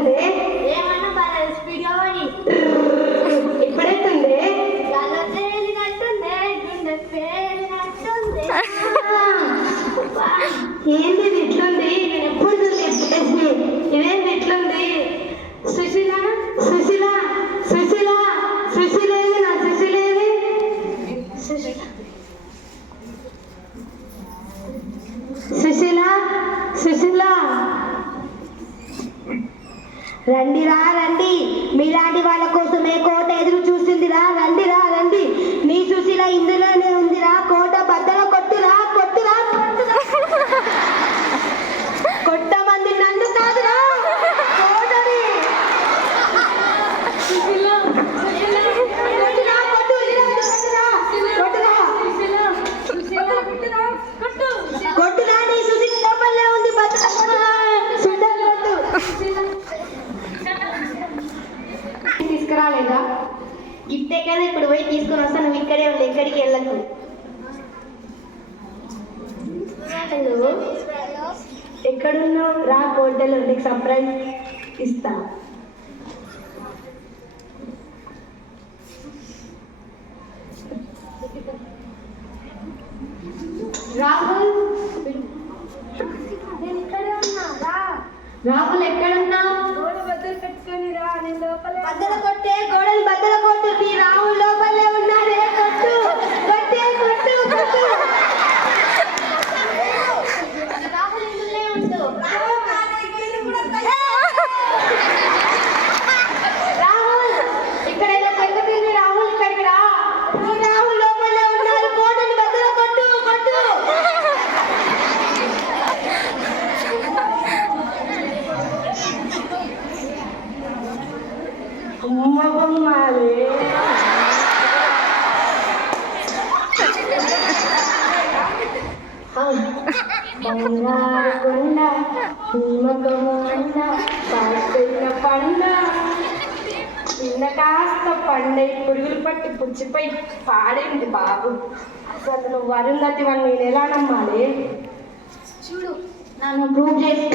ఎట్లుంది? ఏమన్నా బాగా స్పీడ్గా పోయి ఇప్పుడెట్లుంది? గాల్లో తేలినట్టుంది, గుండె పేలినట్టుంది. ఏంది ఇది ఇట్లుంది? నేను ఎప్పుడు చూసి ఇదేంది ఇట్లుంది? సుశీల సుశీల సుశీల సుశీలేది నా సుశీలేది సుశీల సుశీల రండిరా రండి, మీలాంటి వాళ్ళ కోసమే కోట ఎదురు చూసిందిరా. రండిరా రండి, నీ సుశీల ఇందులోనే ఉందిరా. కోట బద్దల కొట్టురా కొట్టురా కొట్టురా. కొట్టమంది నన్ను కాదురా, కోటని. కొట్టురా, కొట్టు, కొట్టురా, కొట్టురా. కొట్టురా, నీ సుశీల లోపలే ఉంది. బద్దల కొట్టురా, సుందర కొట్టు. తీసుకురాలేదా? గిఫ్టే కదా, ఇప్పుడు పోయి తీసుకొని వస్తా. నువ్వు ఇక్కడే ఉంది, ఎక్కడికి వెళ్ళకు. హలో, ఎక్కడున్నావు? రా, కోటలో నీకు సర్ప్రైజ్ ఇస్తా. రాహుల్, నేను ఇక్కడే ఉన్నా, రా. రాహుల్ ఎక్కడున్నావు? గోడ బద్దలు కట్టుకొని రా, నేను లోపలే బద్దల కొట్టే, గోడలు బద్దల కొట్టు. నీ రాహుల్ లోపలే ఉన్నాడే. కొట్టు, కొట్టే, కొట్టు, కొట్టు. రాహుల్ ఇందులోనే ఉండు. రాహుల్, ఇక్కడ ఏదో జరుగుతుంది. రాహుల్ ఇక్కడికి రా. నీ రాహుల్ లోపలే ఉన్నారు. గోడలు బద్దల కొట్టు, కొట్టు. అమ్మ బొమ్మాలే. బంగారు కొండ హిమగొండ పాడుతున్న పండ చిన్న కాస్త పండై పురుగులు పట్టి పుచ్చిపోయి పాడేంది బాబు. అసలు నువ్వు అరుంధతి వాడిని నేను ఎలా నమ్మాలి? చూడు, నన్ను ప్రూవ్ చేసి